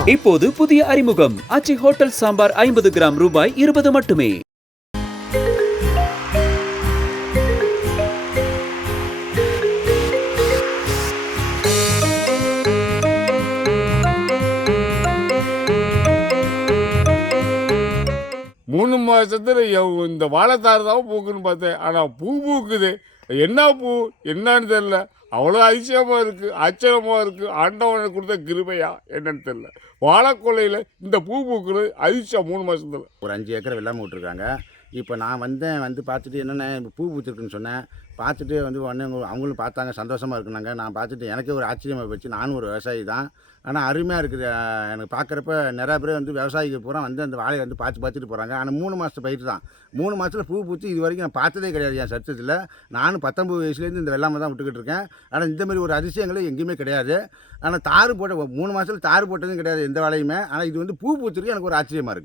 இப்போது புதிய அறிமுகம் ஆச்சி ஹோட்டல் சாம்பார் 50 கிராம் ரூபாய் 20 மட்டுமே. மூணு மாசத்துல இந்த வாழைத்தாறு தான் பூக்குன்னு பார்த்தேன். ஆனால் பூ பூக்குது. என்ன பூ என்னன்னு தெரியல. அவ்வளோ அதிசயமாக இருக்குது, ஆச்சரியமாக இருக்குது. ஆண்டவனை கொடுத்த கிருபையா என்னன்னு தெரியல. வாழைக்கொல்லையில் இந்த பூ பூக்குறது அதிசயம் 3 மாதத்துல. ஒரு 5 ஏக்கர் வெள்ளாமை விட்டுருக்காங்க. இப்போ நான் வந்து பார்த்துட்டு என்னென்ன இப்போ பூ பூத்துருக்குன்னு சொன்னேன். பார்த்துட்டு உடனே அவங்களும் பார்த்தாங்க, சந்தோஷமாக இருக்குனாங்க. நான் பார்த்துட்டு எனக்கே ஒரு ஆச்சரியமாக போச்சு. நானும் ஒரு விவசாயி தான். ஆனால் அருமையாக இருக்குது. எனக்கு பார்க்குறப்ப நிறையா பேர் விவசாயிகள் பூரா அந்த வாழையை பார்த்துட்டு போகிறாங்க. ஆனால் 3 மாதத்து பயிர் தான். 3 மாதத்தில் பூ பூத்து இது வரைக்கும் நான் பார்த்ததே கிடையாது என் சட்டத்தில். நானும் 19 வயசுலேருந்து இந்த வெள்ளாமை தான் விட்டுக்கிட்டு இருக்கேன். ஆனால் இந்தமாரி ஒரு அதிசயங்களும் எங்கேயுமே கிடையாது. ஆனால் தாறு போட்ட 3 மாதத்தில் தாறு போட்டதும் கிடையாது எந்த வாழையுமே. ஆனால் இது பூ பூத்துருக்கு எனக்கு ஒரு ஆச்சரியமாக இருக்குது.